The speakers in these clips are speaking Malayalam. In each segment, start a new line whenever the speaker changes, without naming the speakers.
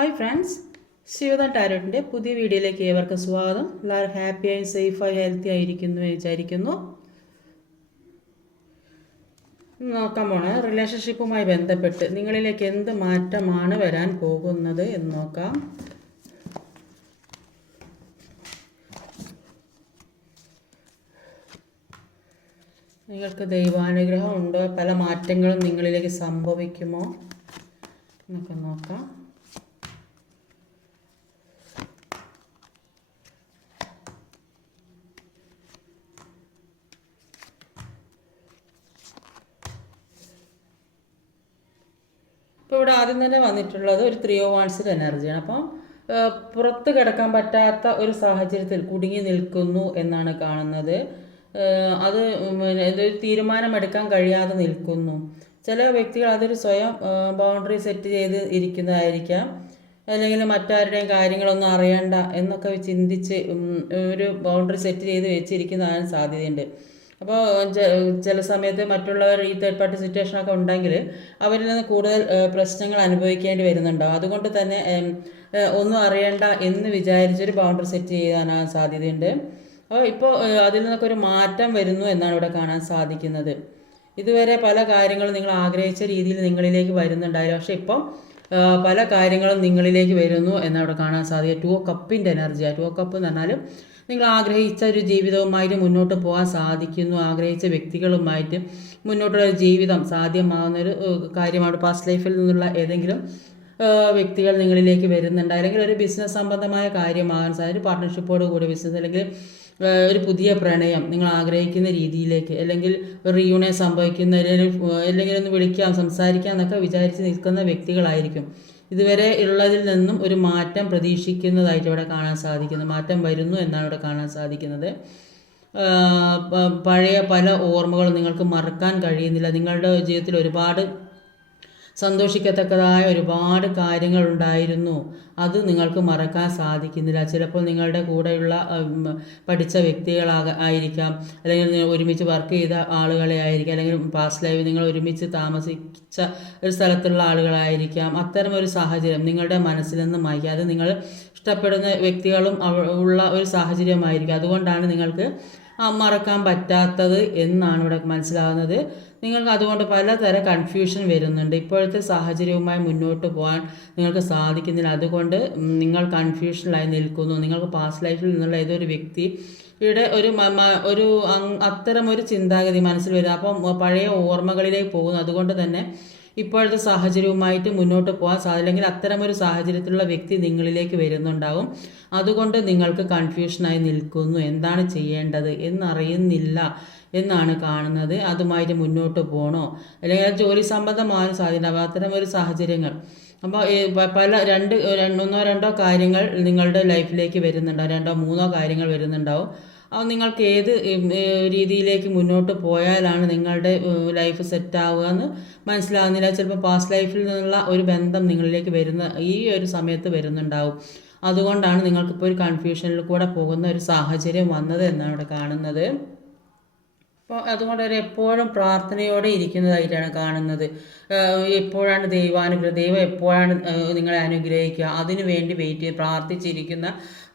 ഹായ് ഫ്രണ്ട്സ് ശിവദാൻ ടാരോട്ടിന്റെ പുതിയ വീഡിയോയിലേക്ക് ഏവർക്കും സ്വാഗതം. എല്ലാവരും ഹാപ്പിയായി സേഫായി ഹെൽത്തി ആയിരിക്കുന്നു എന്ന് വിചാരിക്കുന്നു. നോക്കാൻ പോണ റിലേഷൻഷിപ്പുമായി ബന്ധപ്പെട്ട് നിങ്ങളിലേക്ക് എന്ത് മാറ്റമാണ് വരാൻ പോകുന്നത് എന്ന് നോക്കാം. നിങ്ങൾക്ക് ദൈവാനുഗ്രഹം ഉണ്ടോ? പല മാറ്റങ്ങളും നിങ്ങളിലേക്ക് സംഭവിക്കുമോ? എന്നൊക്കെ നോക്കാം ഇപ്പോൾ ഇവിടെ ആദ്യം തന്നെ വന്നിട്ടുള്ളത് ഒരു ത്രീ ഓ വാൺസിന്റെ എനർജിയാണ് അപ്പം പുറത്ത് കിടക്കാൻ പറ്റാത്ത ഒരു സാഹചര്യത്തിൽ കുടുങ്ങി നിൽക്കുന്നു എന്നാണ് കാണുന്നത്. അത് പിന്നെ ഇതൊരു തീരുമാനമെടുക്കാൻ കഴിയാതെ നിൽക്കുന്നു. ചില വ്യക്തികൾ അതൊരു സ്വയം ബൗണ്ടറി സെറ്റ് ചെയ്ത് ഇരിക്കുന്നതായിരിക്കാം. അല്ലെങ്കിൽ മറ്റാരുടെയും കാര്യങ്ങളൊന്നും അറിയണ്ട എന്നൊക്കെ ചിന്തിച്ച് ഒരു ബൗണ്ടറി സെറ്റ് ചെയ്ത് വെച്ചിരിക്കുന്നതാണ് സാധ്യതയുണ്ട്. അപ്പോൾ ചില സമയത്ത് മറ്റുള്ളവർ ഈ തേർഡ് പാർട്ടി സിറ്റുവേഷനൊക്കെ ഉണ്ടെങ്കിൽ അവരിൽ നിന്ന് കൂടുതൽ പ്രശ്നങ്ങൾ അനുഭവിക്കേണ്ടി വരുന്നുണ്ടോ. അതുകൊണ്ട് തന്നെ ഒന്നും അറിയണ്ട എന്ന് വിചാരിച്ചൊരു ബൗണ്ടറി സെറ്റ് ചെയ്യാൻ സാധ്യതയുണ്ട്. അപ്പോൾ ഇപ്പോൾ അതിൽ നിന്നൊക്കെ ഒരു മാറ്റം വരുന്നു എന്നാണ് ഇവിടെ കാണാൻ സാധിക്കുന്നത്. ഇതുവരെ പല കാര്യങ്ങളും നിങ്ങൾ ആഗ്രഹിച്ച രീതിയിൽ നിങ്ങളിലേക്ക് വരുന്നുണ്ടായിരുന്നു പക്ഷേ ഇപ്പം പല കാര്യങ്ങളും നിങ്ങളിലേക്ക് വരുന്നു എന്നവിടെ കാണാൻ സാധിക്കുക ടു കപ്പിന്റെ എനർജിയാണ് ടു കപ്പ് എന്ന് പറഞ്ഞാൽ നിങ്ങൾ ആഗ്രഹിച്ച ഒരു ജീവിതവുമായിട്ട് മുന്നോട്ട് പോകാൻ സാധിക്കുന്നു. ആഗ്രഹിച്ച വ്യക്തികളുമായിട്ട് മുന്നോട്ടുള്ള ജീവിതം സാധ്യമാകുന്ന ഒരു കാര്യമാണ്. പാസ്റ്റ് ലൈഫിൽ നിന്നുള്ള ഏതെങ്കിലും വ്യക്തികൾ നിങ്ങളിലേക്ക് വരുന്നുണ്ട്. അല്ലെങ്കിൽ ഒരു ബിസിനസ് സംബന്ധമായ കാര്യമാകാൻ സാധിക്കും പാർട്ട്ണർഷിപ്പോട് കൂടി ബിസിനസ് അല്ലെങ്കിൽ ഒരു പുതിയ പ്രണയം നിങ്ങൾ ആഗ്രഹിക്കുന്ന രീതിയിലേക്ക് അല്ലെങ്കിൽ ഒരു റീയൂണിയൻ സംഭവിക്കുന്ന അല്ലെങ്കിൽ അല്ലെങ്കിൽ ഒന്ന് വിളിക്കാം സംസാരിക്കാം എന്നൊക്കെ വിചാരിച്ച് നിൽക്കുന്ന വ്യക്തികളായിരിക്കും. ഇതുവരെ ഉള്ളതിൽ നിന്നും ഒരു മാറ്റം പ്രതീക്ഷിക്കുന്നതായിട്ട് ഇവിടെ കാണാൻ സാധിക്കുന്നു. മാറ്റം വരുന്നു എന്നാണ് ഇവിടെ കാണാൻ സാധിക്കുന്നത്. പഴയ പല ഓർമ്മകളും നിങ്ങൾക്ക് മറക്കാൻ കഴിയുന്നില്ല. നിങ്ങളുടെ ജീവിതത്തിൽ ഒരുപാട് സന്തോഷിക്കത്തക്കതായ ഒരുപാട് കാര്യങ്ങൾ ഉണ്ടായിരുന്നു അത് നിങ്ങൾക്ക് മറക്കാൻ സാധിക്കുന്നില്ല. ചിലപ്പോൾ നിങ്ങളുടെ കൂടെയുള്ള പഠിച്ച വ്യക്തികളാക ആയിരിക്കാം. അല്ലെങ്കിൽ ഒരുമിച്ച് വർക്ക് ചെയ്ത ആളുകളെ ആയിരിക്കാം. അല്ലെങ്കിൽ പാസ്റ്റ് ലൈഫ് നിങ്ങൾ ഒരുമിച്ച് താമസിച്ച ഒരു സ്ഥലത്തുള്ള ആളുകളായിരിക്കാം. അത്തരം ഒരു സാഹചര്യം നിങ്ങളുടെ മനസ്സിൽ നിന്ന് മായ്ക്കുക. അത് നിങ്ങൾ ഇഷ്ടപ്പെടുന്ന വ്യക്തികളും ഉള്ള ഒരു സാഹചര്യമായിരിക്കും. അതുകൊണ്ടാണ് നിങ്ങൾക്ക് മറക്കാൻ പറ്റാത്തത് എന്നാണ് ഇവിടെ മനസ്സിലാകുന്നത് നിങ്ങൾക്ക് അതുകൊണ്ട് പലതരം കൺഫ്യൂഷൻ വരുന്നുണ്ട്. ഇപ്പോഴത്തെ സാഹചര്യവുമായി മുന്നോട്ട് പോകാൻ നിങ്ങൾക്ക് സാധിക്കുന്നില്ല. അതുകൊണ്ട് നിങ്ങൾ കൺഫ്യൂഷനിലായി നിൽക്കുന്നു. നിങ്ങൾക്ക് പാസ്റ്റ് ലൈഫിൽ നിന്നുള്ള ഏതൊരു വ്യക്തി ഇവിടെ ഒരു ഒരു അത്തരം ഒരു ചിന്താഗതി മനസ്സിൽ വരും. അപ്പം പഴയ ഓർമ്മകളിലേക്ക് പോകുന്നു. അതുകൊണ്ട് തന്നെ ഇപ്പോഴത്തെ സാഹചര്യവുമായിട്ട് മുന്നോട്ട് പോകാൻ സാധില്ലെങ്കിൽ ഒരു സാഹചര്യത്തിലുള്ള വ്യക്തി നിങ്ങളിലേക്ക് വരുന്നുണ്ടാവും. അതുകൊണ്ട് നിങ്ങൾക്ക് കൺഫ്യൂഷനായി നിൽക്കുന്നു. എന്താണ് ചെയ്യേണ്ടത് എന്നറിയുന്നില്ല. എന്നാണ് കാണുന്നത്. അതുമായിട്ട് മുന്നോട്ട് പോകണോ അല്ലെങ്കിൽ ജോലി സംബന്ധമാകാൻ സാധ്യത അത്തരം ഒരു സാഹചര്യങ്ങൾ. അപ്പോൾ പല രണ്ട് ഒന്നോ രണ്ടോ കാര്യങ്ങൾ നിങ്ങളുടെ ലൈഫിലേക്ക് വരുന്നുണ്ടാവും. രണ്ടോ മൂന്നോ കാര്യങ്ങൾ വരുന്നുണ്ടാവും. അപ്പോൾ നിങ്ങൾക്ക് ഏത് രീതിയിലേക്ക് മുന്നോട്ട് പോയാലാണ് നിങ്ങളുടെ ലൈഫ് സെറ്റ് ആവുക എന്ന് മനസ്സിലാകുന്നില്ല ചിലപ്പോൾ പാസ്റ്റ് ലൈഫിൽ നിന്നുള്ള ഒരു ബന്ധം നിങ്ങളിലേക്ക് വരുന്ന ഈ ഒരു സമയത്ത് വരുന്നുണ്ടാവും. അതുകൊണ്ടാണ് നിങ്ങൾക്കിപ്പോൾ ഒരു കൺഫ്യൂഷനിൽ കൂടെ പോകുന്ന ഒരു സാഹചര്യം വന്നത് എന്നാണ് ഇവിടെ കാണുന്നത്. അപ്പോൾ അതുകൊണ്ട് അവർ എപ്പോഴും പ്രാർത്ഥനയോടെ ഇരിക്കുന്നതായിട്ടാണ് കാണുന്നത്. എപ്പോഴാണ് ദൈവാനുഗ്രഹം? ദൈവം എപ്പോഴാണ് നിങ്ങളെ അനുഗ്രഹിക്കുക? അതിനു വേണ്ടി വെയിറ്റ് ചെയ്ത് പ്രാർത്ഥിച്ചിരിക്കുന്ന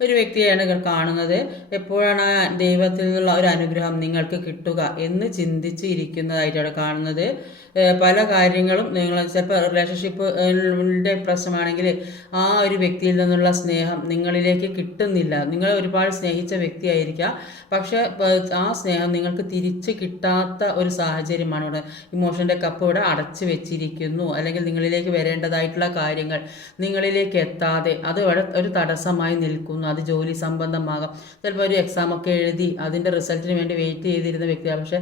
ഒരു വ്യക്തിയാണ് ഇവർ കാണുന്നത്. എപ്പോഴാണ് ആ ദൈവത്തിൽ നിന്നുള്ള ഒരു അനുഗ്രഹം നിങ്ങൾക്ക് കിട്ടുക എന്ന് ചിന്തിച്ച് ഇരിക്കുന്നതായിട്ടാണ് കാണുന്നത്. പല കാര്യങ്ങളും നിങ്ങൾ ചിലപ്പോൾ റിലേഷൻഷിപ്പിന്റെ പ്രശ്നമാണെങ്കിൽ ആ ഒരു വ്യക്തിയിൽ നിന്നുള്ള സ്നേഹം നിങ്ങളിലേക്ക് കിട്ടുന്നില്ല. നിങ്ങൾ ഒരുപാട് സ്നേഹിച്ച വ്യക്തിയായിരിക്കാം. പക്ഷേ ആ സ്നേഹം നിങ്ങൾക്ക് തിരിച്ച് കിട്ടാത്ത ഒരു സാഹചര്യമാണ് ഇവിടെ. ഇമോഷന്റെ കപ്പ് ഇവിടെ അടച്ചു വെച്ചിരിക്കുന്നു. അല്ലെങ്കിൽ നിങ്ങളിലേക്ക് വരേണ്ടതായിട്ടുള്ള കാര്യങ്ങൾ നിങ്ങളിലേക്ക് എത്താതെ അത് ഇവിടെ ഒരു തടസ്സമായി നിൽക്കുന്നു. അത് ജോലി സംബന്ധമാകാം. ചിലപ്പോൾ ഒരു എക്സാം ഒക്കെ എഴുതി അതിന്റെ റിസൾട്ടിന് വേണ്ടി വെയിറ്റ് ചെയ്തിരുന്ന വ്യക്തിയാണ്. പക്ഷേ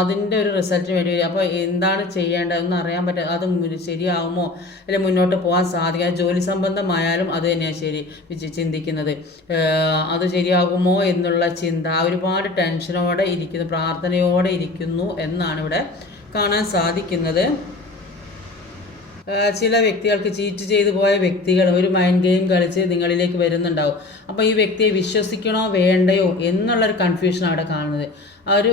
അതിന്റെ ഒരു റിസൾട്ടിന് വേണ്ടി അപ്പോൾ എന്താണ് ചെയ്യേണ്ടതെന്ന് അറിയാൻ പറ്റുക അത് ശരിയാവുമോ? അല്ലെങ്കിൽ മുന്നോട്ട് പോകാൻ സാധിക്കുക ജോലി സംബന്ധമായാലും അത് തന്നെയാണ് ശരി ചിന്തിക്കുന്നത്. അത് ശരിയാകുമോ എന്നുള്ള ചിന്ത ഒരുപാട് ടെൻഷനോടെ ഇരിക്കുന്നു പ്രാർത്ഥനയോടെ ഇരിക്കുന്നു എന്നാണ് ഇവിടെ കാണാൻ സാധിക്കുന്നത്. ചില വ്യക്തികൾക്ക് ചീറ്റ് ചെയ്തു പോയ വ്യക്തികൾ ഒരു മൈൻഡ് ഗെയിം കളിച്ച് നിങ്ങളിലേക്ക് വരുന്നുണ്ടാവും. അപ്പോൾ ഈ വ്യക്തിയെ വിശ്വസിക്കണോ വേണ്ടയോ എന്നുള്ളൊരു കൺഫ്യൂഷൻ അവിടെ കാണുന്നത്. ആ ഒരു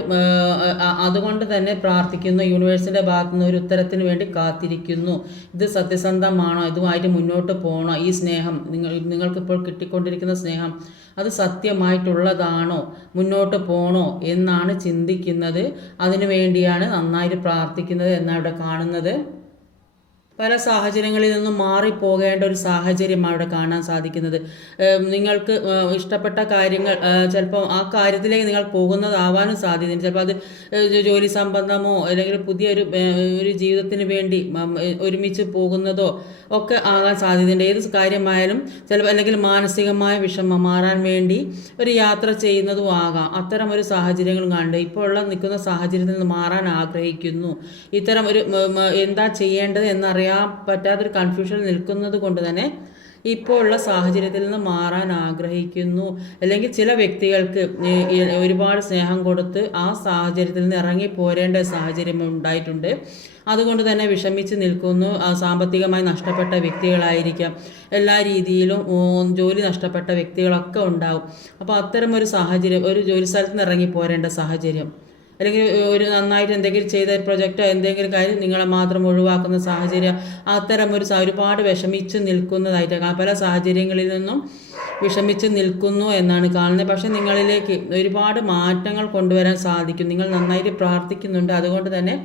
അതുകൊണ്ട് തന്നെ പ്രാർത്ഥിക്കുന്നു യൂണിവേഴ്സിന്റെ ഭാഗത്തു നിന്ന് ഒരു ഉത്തരത്തിന് വേണ്ടി കാത്തിരിക്കുന്നു. ഇത് സത്യസന്ധമാണോ? ഇതുമായിട്ട് മുന്നോട്ട് പോകണോ ഈ സ്നേഹം നിങ്ങൾ നിങ്ങൾക്കിപ്പോൾ കിട്ടിക്കൊണ്ടിരിക്കുന്ന സ്നേഹം അത് സത്യമായിട്ടുള്ളതാണോ? മുന്നോട്ട് പോകണോ എന്നാണ് ചിന്തിക്കുന്നത്. അതിനു വേണ്ടിയാണ് നന്നായിട്ട് പ്രാർത്ഥിക്കുന്നത് എന്നാണ് ഇവിടെ കാണുന്നത്. പല സാഹചര്യങ്ങളിൽ നിന്നും മാറിപ്പോകേണ്ട ഒരു സാഹചര്യം അവിടെ കാണാൻ സാധിക്കുന്നത്. നിങ്ങൾക്ക് ഇഷ്ടപ്പെട്ട കാര്യങ്ങൾ ചിലപ്പോൾ ആ കാര്യത്തിലേക്ക് നിങ്ങൾ പോകുന്നതാവാനും സാധ്യതയുണ്ട്. ചിലപ്പോൾ അത് ജോലി സംബന്ധമോ അല്ലെങ്കിൽ പുതിയൊരു ഒരു ജീവിതത്തിന് വേണ്ടി ഒരുമിച്ച് പോകുന്നതോ ഒക്കെ ആകാൻ സാധ്യതയുണ്ട്. ഏത് കാര്യമായാലും ചിലപ്പോൾ അല്ലെങ്കിൽ മാനസികമായ വിഷമം മാറാൻ വേണ്ടി ഒരു യാത്ര ചെയ്യുന്നതും ആകാം. അത്തരം ഒരു സാഹചര്യങ്ങളും കണ്ട് ഇപ്പോൾ ഉള്ള നിൽക്കുന്ന സാഹചര്യത്തിൽ നിന്ന് മാറാൻ ആഗ്രഹിക്കുന്നു. ഇത്തരം ഒരു എന്താ ചെയ്യേണ്ടത് എന്നറിയാൻ പറ്റാത്തൊരു കൺഫ്യൂഷൻ നിൽക്കുന്നത് കൊണ്ട് തന്നെ ഇപ്പോൾ ഉള്ള സാഹചര്യത്തിൽ നിന്ന് മാറാൻ ആഗ്രഹിക്കുന്നു. അല്ലെങ്കിൽ ചില വ്യക്തികൾക്ക് ഒരുപാട് സ്നേഹം കൊടുത്ത് ആ സാഹചര്യത്തിൽ നിന്ന് ഇറങ്ങി പോരേണ്ട സാഹചര്യം ഉണ്ടായിട്ടുണ്ട്. അതുകൊണ്ട് തന്നെ വിഷമിച്ച് നിൽക്കുന്നു. സാമ്പത്തികമായി നഷ്ടപ്പെട്ട വ്യക്തികളായിരിക്കാം. എല്ലാ രീതിയിലും ജോലി നഷ്ടപ്പെട്ട വ്യക്തികളൊക്കെ ഉണ്ടാവും. അപ്പോൾ അത്തരം ഒരു സാഹചര്യം ഒരു ജോലി സ്ഥലത്ത് നിന്ന് ഇറങ്ങി പോരേണ്ട സാഹചര്യം. അല്ലെങ്കിൽ ഒരു നന്നായിട്ട് എന്തെങ്കിലും ചെയ്ത പ്രൊജക്റ്റോ എന്തെങ്കിലും കാര്യം നിങ്ങളെ മാത്രം ഒഴിവാക്കുന്ന സാഹചര്യം അത്തരം ഒരു ഒരുപാട് വിഷമിച്ച് നിൽക്കുന്നതായിട്ട് പല സാഹചര്യങ്ങളിൽ നിന്നും വിഷമിച്ച് നിൽക്കുന്നു എന്നാണ് കാണുന്നത്. പക്ഷേ നിങ്ങളിലേക്ക് ഒരുപാട് മാറ്റങ്ങൾ കൊണ്ടുവരാൻ സാധിക്കും. നിങ്ങൾ നന്നായിട്ട് പ്രാർത്ഥിക്കുന്നുണ്ട്. അതുകൊണ്ട് തന്നെ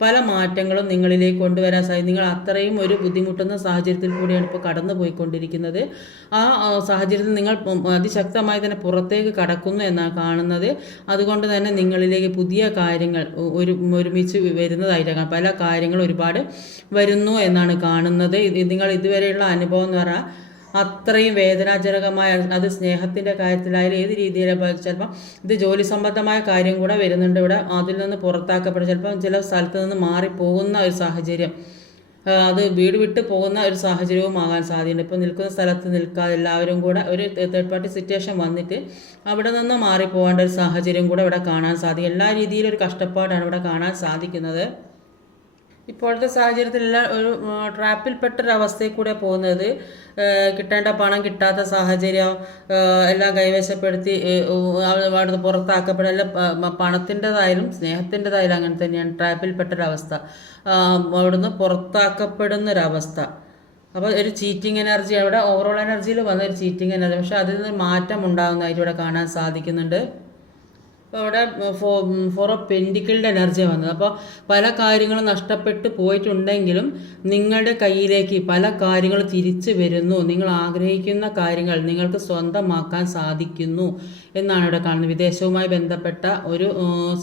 പല മാറ്റങ്ങളും നിങ്ങളിലേക്ക് കൊണ്ടുവരാൻ സാധിക്കും. നിങ്ങൾ അത്രയും ഒരു ബുദ്ധിമുട്ടുന്ന സാഹചര്യത്തിൽ കൂടിയാണ് ഇപ്പോൾ കടന്നു പോയിക്കൊണ്ടിരിക്കുന്നത്. ആ സാഹചര്യത്തിൽ നിങ്ങൾ അതിശക്തമായി തന്നെ പുറത്തേക്ക് കടക്കുന്നു എന്നാണ് കാണുന്നത്. അതുകൊണ്ട് തന്നെ നിങ്ങളിലേക്ക് പുതിയ കാര്യങ്ങൾ ഒരു ഒരുമിച്ച് വരുന്നതായിട്ടാണ്. പല കാര്യങ്ങൾ ഒരുപാട് വരുന്നു എന്നാണ് കാണുന്നത്. നിങ്ങൾ ഇതുവരെയുള്ള അനുഭവം എന്ന് പറഞ്ഞാൽ അത്രയും വേദനാജനകമായ അത് സ്നേഹത്തിന്റെ കാര്യത്തിലായാലും ഏത് രീതിയിലും ചിലപ്പം ഇത് ജോലി സംബന്ധമായ കാര്യം കൂടെ വരുന്നുണ്ട് ഇവിടെ. അതിൽ നിന്ന് പുറത്താക്കപ്പെടും. ചിലപ്പം ചില സ്ഥലത്ത് നിന്ന് മാറിപ്പോകുന്ന ഒരു സാഹചര്യം. അത് വീട് വിട്ട് പോകുന്ന ഒരു സാഹചര്യവും ആകാൻ സാധ്യതയുണ്ട്. ഇപ്പോൾ നിൽക്കുന്ന സ്ഥലത്ത് നിൽക്കാതെ എല്ലാവരും കൂടെ ഒരു തേർഡ് പാർട്ടി സിറ്റുവേഷൻ വന്നിട്ട് അവിടെ നിന്ന് മാറിപ്പോകേണ്ട ഒരു സാഹചര്യം കൂടെ ഇവിടെ കാണാൻ സാധിക്കും. എല്ലാ രീതിയിലും ഒരു കഷ്ടപ്പാടാണ് ഇവിടെ കാണാൻ സാധിക്കുന്നത്. ഇപ്പോഴത്തെ സാഹചര്യത്തിലെല്ലാം ഒരു ട്രാപ്പിൽപ്പെട്ടൊരവസ്ഥയിൽ കൂടെ പോകുന്നത് കിട്ടേണ്ട പണം കിട്ടാത്ത സാഹചര്യം എല്ലാം കൈവശപ്പെടുത്തി അവിടുന്ന് പുറത്താക്കപ്പെടുക എല്ലാം പണത്തിന്റെതായാലും സ്നേഹത്തിന്റെതായാലും അങ്ങനെ തന്നെയാണ് ട്രാപ്പിൽപ്പെട്ടൊരവസ്ഥ. അവിടുന്ന് പുറത്താക്കപ്പെടുന്നൊരവസ്ഥ. അപ്പോൾ ഒരു ചീറ്റിംഗ് എനർജി അവിടെ ഓവറോൾ എനർജിയിൽ വന്ന ഒരു ചീറ്റിംഗ് എനർജി പക്ഷേ അതിൽ നിന്ന് മാറ്റം ഉണ്ടാകുന്നതായിട്ട് ഇവിടെ കാണാൻ സാധിക്കുന്നുണ്ട്. അപ്പോൾ അവിടെ ഫോ ഫോർ ഓഫ് എനർജിയാണ് വന്നത്. അപ്പോൾ പല കാര്യങ്ങളും നഷ്ടപ്പെട്ട് പോയിട്ടുണ്ടെങ്കിലും നിങ്ങളുടെ കയ്യിലേക്ക് പല കാര്യങ്ങൾ തിരിച്ചു വരുന്നു. നിങ്ങൾ ആഗ്രഹിക്കുന്ന കാര്യങ്ങൾ നിങ്ങൾക്ക് സ്വന്തമാക്കാൻ സാധിക്കുന്നു എന്നാണ് ഇവിടെ കാണുന്നത്. വിദേശവുമായി ബന്ധപ്പെട്ട ഒരു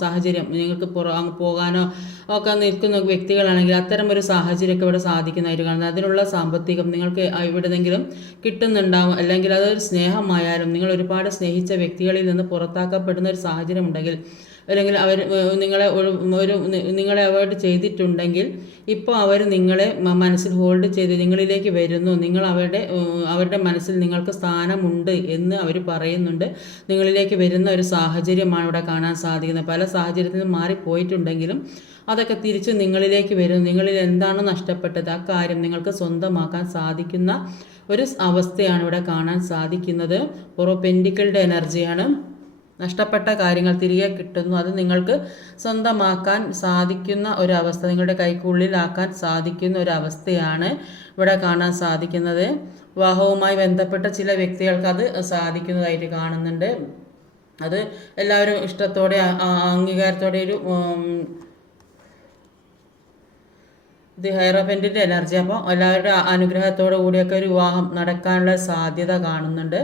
സാഹചര്യം. നിങ്ങൾക്ക് പുറ പോകാനോ ഒക്കെ നിൽക്കുന്ന വ്യക്തികളാണെങ്കിൽ അത്തരം ഒരു സാഹചര്യമൊക്കെ ഇവിടെ സാധിക്കുന്നതായിട്ട് കാണുന്നത് അതിനുള്ള സാമ്പത്തികം നിങ്ങൾക്ക് എവിടെന്നെങ്കിലും കിട്ടുന്നുണ്ടാവും. അല്ലെങ്കിൽ അതൊരു സ്നേഹമായാലും നിങ്ങൾ ഒരുപാട് സ്നേഹിച്ച വ്യക്തികളിൽ നിന്ന് പുറത്താക്കപ്പെടുന്ന ഒരു സാഹചര്യം ഉണ്ടെങ്കിൽ അല്ലെങ്കിൽ അവർ നിങ്ങളെ ഒരു നിങ്ങളെ അവോയ്ഡ് ചെയ്തിട്ടുണ്ടെങ്കിൽ ഇപ്പോൾ അവർ നിങ്ങളെ മനസ്സിൽ ഹോൾഡ് ചെയ്ത് നിങ്ങളിലേക്ക് വരുന്നു. നിങ്ങൾ അവരുടെ അവരുടെ മനസ്സിൽ നിങ്ങൾക്ക് സ്ഥാനമുണ്ട് എന്ന് അവർ പറയുന്നുണ്ട്. നിങ്ങളിലേക്ക് വരുന്ന ഒരു സാഹചര്യമാണ് ഇവിടെ കാണാൻ സാധിക്കുന്നത്. പല സാഹചര്യത്തിൽ നിന്ന് മാറിപ്പോയിട്ടുണ്ടെങ്കിലും അതൊക്കെ തിരിച്ച് നിങ്ങളിലേക്ക് വരും. നിങ്ങളിൽ എന്താണ് നഷ്ടപ്പെട്ടത്? ആ കാര്യം നിങ്ങൾക്ക് സ്വന്തമാക്കാൻ സാധിക്കുന്ന ഒരു അവസ്ഥയാണ് ഇവിടെ കാണാൻ സാധിക്കുന്നത്. ഓരോ പെൻഡിക്കളുടെ എനർജിയാണ്. നഷ്ടപ്പെട്ട കാര്യങ്ങൾ തിരികെ കിട്ടുന്നു. അത് നിങ്ങൾക്ക് സ്വന്തമാക്കാൻ സാധിക്കുന്ന ഒരവസ്ഥ നിങ്ങളുടെ കൈക്കുള്ളിലാക്കാൻ സാധിക്കുന്ന ഒരവസ്ഥയാണ് ഇവിടെ കാണാൻ സാധിക്കുന്നത്. വിവാഹവുമായി ബന്ധപ്പെട്ട ചില വ്യക്തികൾക്ക് അത് സാധിക്കുന്നതായിട്ട് കാണുന്നുണ്ട്. അത് എല്ലാവരും ഇഷ്ടത്തോടെ അംഗീകാരത്തോടെ ഒരു ഇത് ഹൈറോഫന്റിന്റെ എനർജി അപ്പോൾ എല്ലാവരുടെ അനുഗ്രഹത്തോടു കൂടിയൊക്കെ ഒരു വിവാഹം നടക്കാനുള്ള സാധ്യത കാണുന്നുണ്ട്.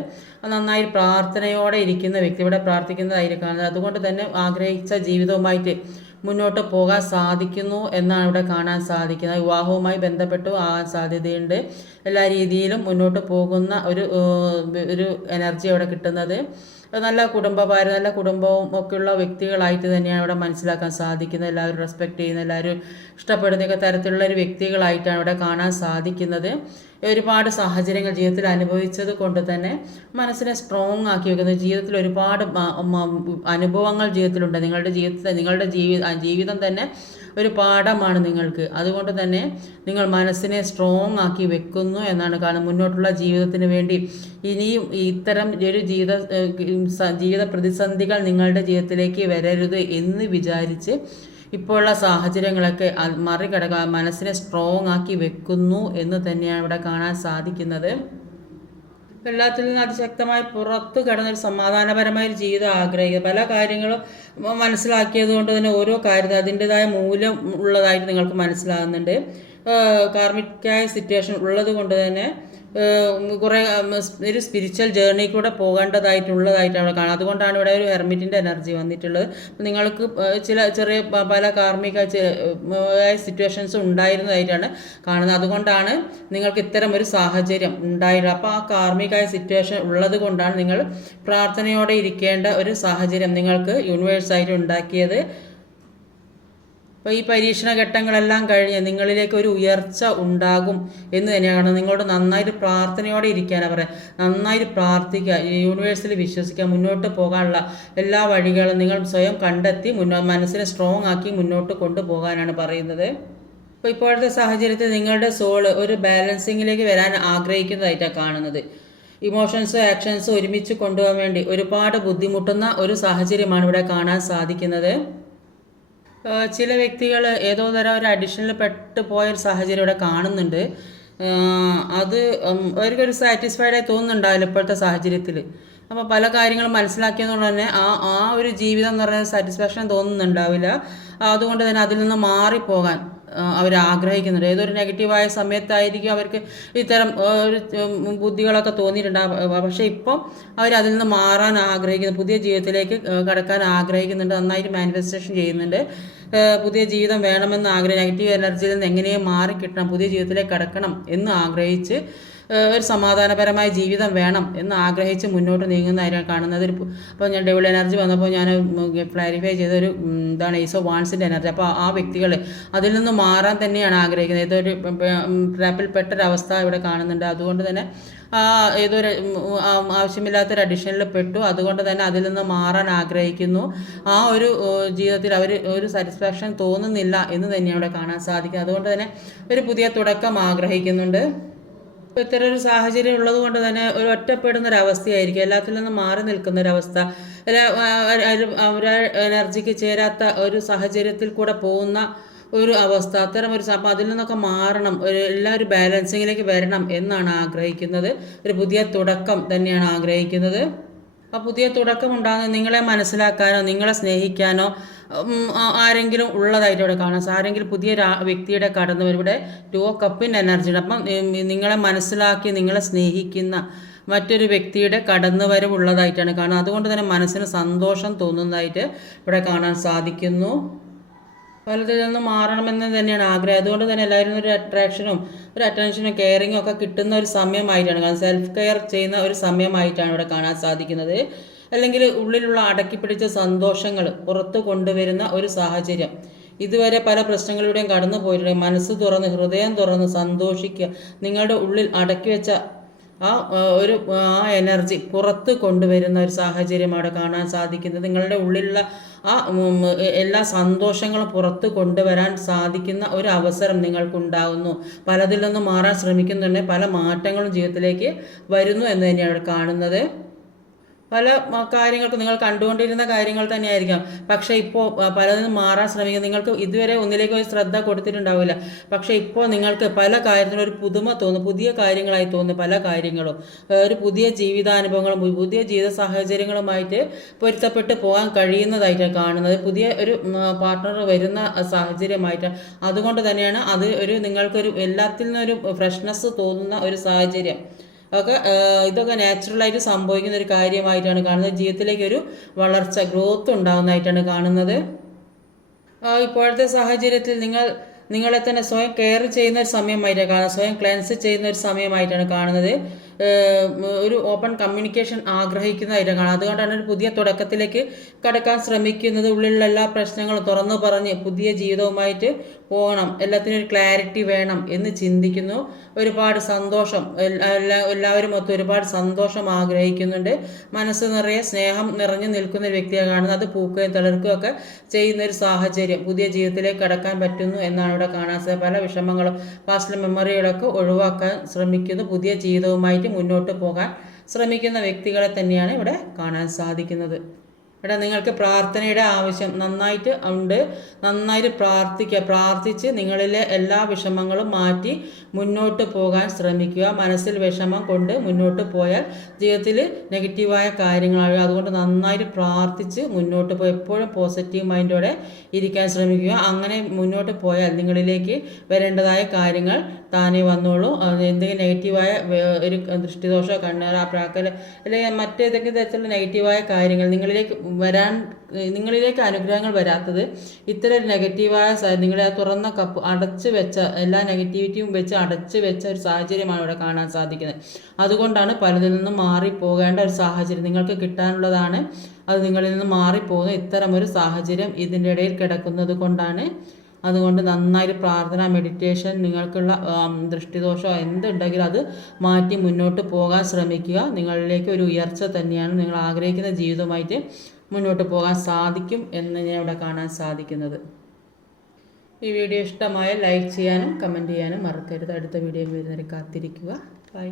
നന്നായി പ്രാർത്ഥനയോടെ ഇരിക്കുന്ന വ്യക്തി ഇവിടെ പ്രാർത്ഥിക്കുന്നതായിരിക്കും അതുകൊണ്ട് തന്നെ ആഗ്രഹിച്ച ജീവിതവുമായിട്ട് മുന്നോട്ട് പോകാൻ സാധിക്കുന്നു എന്നാണ് ഇവിടെ കാണാൻ സാധിക്കുന്നത്. വിവാഹവുമായി ബന്ധപ്പെട്ടു ആകാൻ സാധ്യതയുണ്ട്. എല്ലാ രീതിയിലും മുന്നോട്ട് പോകുന്ന ഒരു ഒരു എനർജി അവിടെ കിട്ടുന്നത്. നല്ല കുടുംബഭാര്യ നല്ല കുടുംബവും ഒക്കെയുള്ള വ്യക്തികളായിട്ട് തന്നെയാണ് ഇവിടെ മനസ്സിലാക്കാൻ സാധിക്കുന്നത്. എല്ലാവരും റെസ്പെക്ട് ചെയ്യുന്ന എല്ലാവരും ഇഷ്ടപ്പെടുന്ന തരത്തിലുള്ള ഒരു വ്യക്തികളായിട്ടാണ് ഇവിടെ കാണാൻ സാധിക്കുന്നത്. ഒരുപാട് സാഹചര്യങ്ങൾ ജീവിതത്തിൽ അനുഭവിച്ചത് കൊണ്ട് തന്നെ മനസ്സിനെ സ്ട്രോങ് ആക്കി വെക്കുന്നത് ജീവിതത്തിൽ ഒരുപാട് അനുഭവങ്ങൾ ജീവിതത്തിലുണ്ട്. നിങ്ങളുടെ ജീവിതത്തിൽ നിങ്ങളുടെ ജീവിതം ജീവിതം തന്നെ ഒരു പാഠമാണ് നിങ്ങൾക്ക്. അതുകൊണ്ട് തന്നെ നിങ്ങൾ മനസ്സിനെ സ്ട്രോങ് ആക്കി വെക്കുന്നു എന്നാണ് കാരണം മുന്നോട്ടുള്ള ജീവിതത്തിന് വേണ്ടി. ഇനിയും ഇത്തരം ഒരു ജീവിത ജീവിത പ്രതിസന്ധികൾ നിങ്ങളുടെ ജീവിതത്തിലേക്ക് വരരുത് എന്ന് വിചാരിച്ച് ഇപ്പോഴുള്ള സാഹചര്യങ്ങളൊക്കെ മറികടക്കാൻ മനസ്സിനെ സ്ട്രോങ് ആക്കി വെക്കുന്നു എന്ന് തന്നെയാണ് ഇവിടെ കാണാൻ സാധിക്കുന്നത്. എല്ലാത്തിൽ നിന്ന് അതിശക്തമായി പുറത്തു കടന്നൊരു സമാധാനപരമായ ഒരു ജീവിതം ആഗ്രഹിക്കുക പല കാര്യങ്ങളും മനസ്സിലാക്കിയത് കൊണ്ട് തന്നെ ഓരോ കാര്യത്തിൽ അതിന്റെതായ മൂല്യം ഉള്ളതായിട്ട് നിങ്ങൾക്ക് മനസ്സിലാകുന്നുണ്ട്. കാർമിക്കായ സിറ്റുവേഷൻ ഉള്ളത് കൊണ്ട് തന്നെ കുറേ ഒരു സ്പിരിച്വൽ ജേർണി കൂടെ പോകേണ്ടതായിട്ടുള്ളതായിട്ടാണ് കാണുന്നത്. അതുകൊണ്ടാണ് ഇവിടെ ഒരു ഹെർമിറ്റിന്റെ എനർജി വന്നിട്ടുള്ളത്. നിങ്ങൾക്ക് ചില ചെറിയ പല കാർമിക സിറ്റുവേഷൻസ് ഉണ്ടായിരുന്നതായിട്ടാണ് കാണുന്നത്. അതുകൊണ്ടാണ് നിങ്ങൾക്ക് ഇത്തരം ഒരു സാഹചര്യം ഉണ്ടായിട്ടുള്ളത് അപ്പോൾ ആ കാർമികമായ സിറ്റുവേഷൻ ഉള്ളത് കൊണ്ടാണ് നിങ്ങൾ പ്രാർത്ഥനയോടെ ഇരിക്കേണ്ട ഒരു സാഹചര്യം നിങ്ങൾക്ക് യൂണിവേഴ്സായിട്ട് ഉണ്ടാക്കിയത്. അപ്പോൾ ഈ പരീക്ഷണ ഘട്ടങ്ങളെല്ലാം കഴിഞ്ഞ് നിങ്ങളിലേക്ക് ഒരു ഉയർച്ച ഉണ്ടാകും എന്ന് തന്നെയാണ് നിങ്ങളോട് നന്നായിട്ട് പ്രാർത്ഥനയോടെ ഇരിക്കാനാണ് പറയുക നന്നായിട്ട് പ്രാർത്ഥിക്കുക യൂണിവേഴ്സിൽ വിശ്വസിക്കുക മുന്നോട്ട് പോകാനുള്ള എല്ലാ വഴികളും നിങ്ങൾ സ്വയം കണ്ടെത്തി മുന്നോ മനസ്സിനെ സ്ട്രോങ് ആക്കി മുന്നോട്ട് കൊണ്ടുപോകാനാണ് പറയുന്നത്. അപ്പോൾ ഇപ്പോഴത്തെ സാഹചര്യത്തിൽ നിങ്ങളുടെ സോൾ ഒരു ബാലൻസിങ്ങിലേക്ക് വരാൻ ആഗ്രഹിക്കുന്നതായിട്ടാണ് കാണുന്നത്. ഇമോഷൻസും ആക്ഷൻസും ഒരുമിച്ച് കൊണ്ടുപോകാൻ വേണ്ടി ഒരുപാട് ബുദ്ധിമുട്ടുന്ന ഒരു സാഹചര്യമാണ് ഇവിടെ കാണാൻ സാധിക്കുന്നത്. ചില വ്യക്തികൾ ഏതോ തരം ഒരു അഡിഷനിൽ പെട്ട് പോയ ഒരു സാഹചര്യം ഇവിടെ കാണുന്നുണ്ട്. അത് അവർക്കൊരു സാറ്റിസ്ഫൈഡ് ആയി തോന്നുന്നുണ്ടാവില്ല ഇപ്പോഴത്തെ സാഹചര്യത്തിൽ. അപ്പോൾ പല കാര്യങ്ങളും മനസ്സിലാക്കിയതുകൊണ്ട് തന്നെ ആ ആ ഒരു ജീവിതം എന്ന് പറഞ്ഞാൽ സാറ്റിസ്ഫാക്ഷൻ തോന്നുന്നുണ്ടാവില്ല. അതുകൊണ്ട് തന്നെ അതിൽ നിന്ന് മാറിപ്പോകാൻ അവർ ആഗ്രഹിക്കുന്നുണ്ട് ഏതൊരു നെഗറ്റീവായ സമയത്തായിരിക്കും അവർക്ക് ഇത്തരം ഒരു ബുദ്ധികളൊക്കെ തോന്നിയിട്ടുണ്ട് പക്ഷേ ഇപ്പം അവർ നിന്ന് മാറാൻ ആഗ്രഹിക്കുന്നു. പുതിയ ജീവിതത്തിലേക്ക് കടക്കാൻ ആഗ്രഹിക്കുന്നുണ്ട്. നന്നായിട്ട് മാനിഫെസ്റ്റേഷൻ ചെയ്യുന്നുണ്ട്. പുതിയ ജീവിതം വേണമെന്ന് ആഗ്രഹം നെഗറ്റീവ് എനർജിയിൽ നിന്ന് എങ്ങനെയും മാറി കിട്ടണം പുതിയ ജീവിതത്തിലേക്ക് കടക്കണം എന്ന് ആഗ്രഹിച്ച് ഒരു സമാധാനപരമായ ജീവിതം വേണം എന്ന് ആഗ്രഹിച്ച് മുന്നോട്ട് നീങ്ങുന്നതായിട്ടാണ് കാണുന്നത്? ഒരു അപ്പോൾ ഞാൻ ഡബിൾ എനർജി വന്നപ്പോൾ ഞാൻ ക്ലാരിഫൈ ചെയ്തൊരു എന്താണ് ഈസ് ഓഫ് വാൺസിന്റെ എനർജി അപ്പോൾ ആ വ്യക്തികൾ അതിൽ നിന്ന് മാറാൻ തന്നെയാണ് ആഗ്രഹിക്കുന്നത്. ഏതൊരു ട്രാപ്പിൽപ്പെട്ടൊരവസ്ഥ ഇവിടെ കാണുന്നുണ്ട്. അതുകൊണ്ട് തന്നെ ഏതൊരു ആവശ്യമില്ലാത്തൊരു അഡിഷനിൽ പെട്ടു. അതുകൊണ്ട് തന്നെ അതിൽ നിന്ന് മാറാൻ ആഗ്രഹിക്കുന്നു. ആ ഒരു ജീവിതത്തിൽ അവർ ഒരു സാറ്റിസ്ഫാക്ഷൻ തോന്നുന്നില്ല എന്ന് തന്നെ അവിടെ കാണാൻ സാധിക്കും അതുകൊണ്ട് തന്നെ ഒരു പുതിയ തുടക്കം ആഗ്രഹിക്കുന്നുണ്ട്. ഇപ്പോൾ ഇത്തരം ഒരു സാഹചര്യം ഉള്ളത് കൊണ്ട് തന്നെ ഒരു ഒറ്റപ്പെടുന്ന ഒരു അവസ്ഥയായിരിക്കും എല്ലാത്തിൽ നിന്നും മാറി നിൽക്കുന്ന ഒരു അവസ്ഥ ഒരു എനർജിക്ക് ചേരാത്ത ഒരു സാഹചര്യത്തിൽ കൂടെ പോകുന്ന ഒരു അവസ്ഥ അത്തരം ഒരു അപ്പം അതിൽ നിന്നൊക്കെ മാറണം ഒരു എല്ലാ ഒരു ബാലൻസിങ്ങിലേക്ക് വരണം എന്നാണ് ആഗ്രഹിക്കുന്നത്. ഒരു പുതിയ തുടക്കം തന്നെയാണ് ആഗ്രഹിക്കുന്നത്. ആ പുതിയ തുടക്കം ഉണ്ടാകുന്നത് നിങ്ങളെ മനസ്സിലാക്കാനോ നിങ്ങളെ സ്നേഹിക്കാനോ ആരെങ്കിലും ഉള്ളതായിട്ട് ഇവിടെ കാണാം. ആരെങ്കിലും പുതിയ വ്യക്തിയുടെ കടന്നു വരും ഇവിടെ ടു ഓ കപ്പിന്റെ എനർജിയുടെ അപ്പം നിങ്ങളെ മനസ്സിലാക്കി നിങ്ങളെ സ്നേഹിക്കുന്ന മറ്റൊരു വ്യക്തിയുടെ കടന്നു വരവുള്ളതായിട്ടാണ് കാണുന്നത് അതുകൊണ്ട് തന്നെ മനസ്സിന് സന്തോഷം തോന്നുന്നതായിട്ട് ഇവിടെ കാണാൻ സാധിക്കുന്നു. പലതിൽ നിന്ന് മാറണമെന്ന് തന്നെയാണ് ആഗ്രഹം. അതുകൊണ്ട് തന്നെ എല്ലാവരും ഒരു അട്രാക്ഷനും ഒരു അറ്റൻഷനും കെയറിങ്ങും ഒക്കെ കിട്ടുന്ന ഒരു സമയമായിട്ടാണ് കാരണം സെൽഫ് കെയർ ചെയ്യുന്ന ഒരു സമയമായിട്ടാണ് ഇവിടെ കാണാൻ സാധിക്കുന്നത്. അല്ലെങ്കിൽ ഉള്ളിലുള്ള അടക്കിപ്പിടിച്ച സന്തോഷങ്ങൾ പുറത്ത് കൊണ്ടുവരുന്ന ഒരു സാഹചര്യം. ഇതുവരെ പല പ്രശ്നങ്ങളിലൂടെയും കടന്നു പോയിട്ടുണ്ട്. മനസ്സ് തുറന്ന് ഹൃദയം തുറന്ന് സന്തോഷിക്കുക. നിങ്ങളുടെ ഉള്ളിൽ അടക്കി വെച്ച ആ ഒരു ആ എനർജി പുറത്ത് കൊണ്ടുവരുന്ന ഒരു സാഹചര്യം അവിടെ കാണാൻ സാധിക്കുന്നത്. നിങ്ങളുടെ ഉള്ളിലുള്ള ആ എല്ലാ സന്തോഷങ്ങളും പുറത്ത് കൊണ്ടുവരാൻ സാധിക്കുന്ന ഒരു അവസരം നിങ്ങൾക്കുണ്ടാകുന്നു പലതിൽ നിന്നും മാറാൻ ശ്രമിക്കുന്നുണ്ടെങ്കിൽ പല മാറ്റങ്ങളും ജീവിതത്തിലേക്ക് വരുന്നു എന്ന് തന്നെയാണ് കാണുന്നത്. പല കാര്യങ്ങൾക്കും നിങ്ങൾ കണ്ടുകൊണ്ടിരുന്ന കാര്യങ്ങൾ തന്നെയായിരിക്കാം. പക്ഷേ ഇപ്പോൾ പലതിനും മാറാൻ ശ്രമിക്കും നിങ്ങൾക്ക് ഇതുവരെ ഒന്നിലേക്ക് ഒരു ശ്രദ്ധ കൊടുത്തിട്ടുണ്ടാവില്ല. പക്ഷേ ഇപ്പോൾ നിങ്ങൾക്ക് പല കാര്യത്തിനും ഒരു പുതുമ തോന്നും പുതിയ കാര്യങ്ങളായി തോന്നും പല കാര്യങ്ങളും. ഒരു പുതിയ ജീവിതാനുഭവങ്ങളും പുതിയ ജീവിത സാഹചര്യങ്ങളുമായിട്ട് പൊരുത്തപ്പെട്ട് പോകാൻ കഴിയുന്നതായിട്ടാണ് കാണുന്നത്. പുതിയ ഒരു പാർട്ട്ണർ വരുന്ന സാഹചര്യമായിട്ട്. അതുകൊണ്ട് തന്നെയാണ് അത് ഒരു നിങ്ങൾക്കൊരു എല്ലാത്തിൽ നിന്നൊരു ഫ്രഷ്നെസ് തോന്നുന്ന ഒരു സാഹചര്യം. ഒക്കെ ഇതൊക്കെ നാച്ചുറലായിട്ട് സംഭവിക്കുന്ന ഒരു കാര്യമായിട്ടാണ് കാണുന്നത്. ജീവിതത്തിലേക്ക് ഒരു വളർച്ച ഗ്രോത്ത് ഉണ്ടാകുന്നതായിട്ടാണ് കാണുന്നത്. ഇപ്പോഴത്തെ സാഹചര്യത്തിൽ നിങ്ങൾ നിങ്ങളെ തന്നെ സ്വയം കെയർ ചെയ്യുന്ന ഒരു സമയമായിട്ടാണ് കാണുന്നത്. സ്വയം ക്ലെൻസ് ചെയ്യുന്ന ഒരു സമയമായിട്ടാണ് കാണുന്നത്. ഒരു ഓപ്പൺ കമ്മ്യൂണിക്കേഷൻ ആഗ്രഹിക്കുന്ന കാണാം അതുകൊണ്ടാണ് ഒരു പുതിയ തുടക്കത്തിലേക്ക് കടക്കാൻ ശ്രമിക്കുന്നത് ഉള്ളിലുള്ള എല്ലാ പ്രശ്നങ്ങളും തുറന്നു പറഞ്ഞ് പുതിയ ജീവിതവുമായിട്ട് പോകണം എല്ലാത്തിനും ഒരു ക്ലാരിറ്റി വേണം എന്ന് ചിന്തിക്കുന്നു. ഒരുപാട് സന്തോഷം എല്ലാ- എല്ലാ- എല്ലാവരും ഒത്ത് ഒരുപാട് സന്തോഷം ആഗ്രഹിക്കുന്നുണ്ട്. മനസ്സ് നിറയെ സ്നേഹം നിറഞ്ഞു നിൽക്കുന്ന ഒരു വ്യക്തിയെ കാണുന്നത് അത് പൂക്കുകയും തളർക്കുകയൊക്കെ ചെയ്യുന്ന ഒരു സാഹചര്യം പുതിയ ജീവിതത്തിലേക്ക് കടക്കാൻ പറ്റുന്നു എന്നാണ് ഇവിടെ കാണാൻ പല വിഷമങ്ങളും പാസ്റ്റ് മെമ്മറികളൊക്കെ ഒഴിവാക്കാൻ ശ്രമിക്കുന്നു. പുതിയ ജീവിതവുമായിട്ട് മുന്നോട്ട് പോകാൻ ശ്രമിക്കുന്ന വ്യക്തികളെ തന്നെയാണ് ഇവിടെ കാണാൻ സാധിക്കുന്നത്. ഇവിടെ നിങ്ങൾക്ക് പ്രാർത്ഥനയുടെ ആവശ്യം നന്നായിട്ട് ഉണ്ട്. നന്നായിട്ട് പ്രാർത്ഥിക്കുക പ്രാർത്ഥിച്ച് നിങ്ങളിലെ എല്ലാ വിഷമങ്ങളും മാറ്റി മുന്നോട്ട് പോകാൻ ശ്രമിക്കുക. മനസ്സിൽ വിഷമം കൊണ്ട് മുന്നോട്ട് പോയാൽ ജീവിതത്തിൽ നെഗറ്റീവായ കാര്യങ്ങളാണ് അതുകൊണ്ട് നന്നായിട്ട് പ്രാർത്ഥിച്ച് മുന്നോട്ട് പോയി എപ്പോഴും പോസിറ്റീവ് മൈൻഡോടെ ഇരിക്കാൻ ശ്രമിക്കുക. അങ്ങനെ മുന്നോട്ട് പോയാൽ നിങ്ങളിലേക്ക് വരേണ്ടതായ കാര്യങ്ങൾ താനേ വന്നോളൂ. എന്തെങ്കിലും നെഗറ്റീവായ ഒരു ദൃഷ്ടിദോഷമോ കണ്ണേറ പ്രാക്കൽ അല്ലെങ്കിൽ മറ്റേതെങ്കിലും തരത്തിലുള്ള നെഗറ്റീവായ കാര്യങ്ങൾ നിങ്ങളിലേക്ക് വരാൻ നിങ്ങളിലേക്ക് അനുഗ്രഹങ്ങൾ വരാത്തത് ഇത്തരം നെഗറ്റീവായ നിങ്ങളെ ആ തുറന്ന കപ്പ് അടച്ചു വെച്ച എല്ലാ നെഗറ്റിവിറ്റിയും വെച്ച് അടച്ചു വെച്ച ഒരു സാഹചര്യമാണ് ഇവിടെ കാണാൻ സാധിക്കുന്നത്. അതുകൊണ്ടാണ് പലതിൽ നിന്നും മാറി പോകേണ്ട ഒരു സാഹചര്യം. നിങ്ങൾക്ക് കിട്ടാനുള്ളതാണ് അത് നിങ്ങളിൽ നിന്ന് മാറിപ്പോകുന്ന ഒരു സാഹചര്യം ഇതിന്റെ ഇടയിൽ കിടക്കുന്നത് കൊണ്ടാണ് അതുകൊണ്ട് നന്നായി പ്രാർത്ഥന മെഡിറ്റേഷൻ നിങ്ങൾക്കുള്ള ദൃഷ്ടിദോഷോ എന്തുണ്ടെങ്കിലും അത് മാറ്റി മുന്നോട്ട് പോകാൻ ശ്രമിക്കുക. നിങ്ങളിലേക്ക് ഒരു ഉയർച്ച തന്നെയാണ് നിങ്ങൾ ആഗ്രഹിക്കുന്ന ജീവിതമായിട്ട് മുന്നോട്ട് പോകാൻ സാധിക്കും എന്ന് ഞാൻ ഇവിടെ കാണാൻ സാധിക്കുന്നത്. ഈ വീഡിയോ ഇഷ്ടമായ ലൈക്ക് ചെയ്യാനും കമന്റ് ചെയ്യാനും മറക്കരുത്. അടുത്ത വീഡിയോ വരുന്നവരെ കാത്തിരിക്കുക. ബൈ.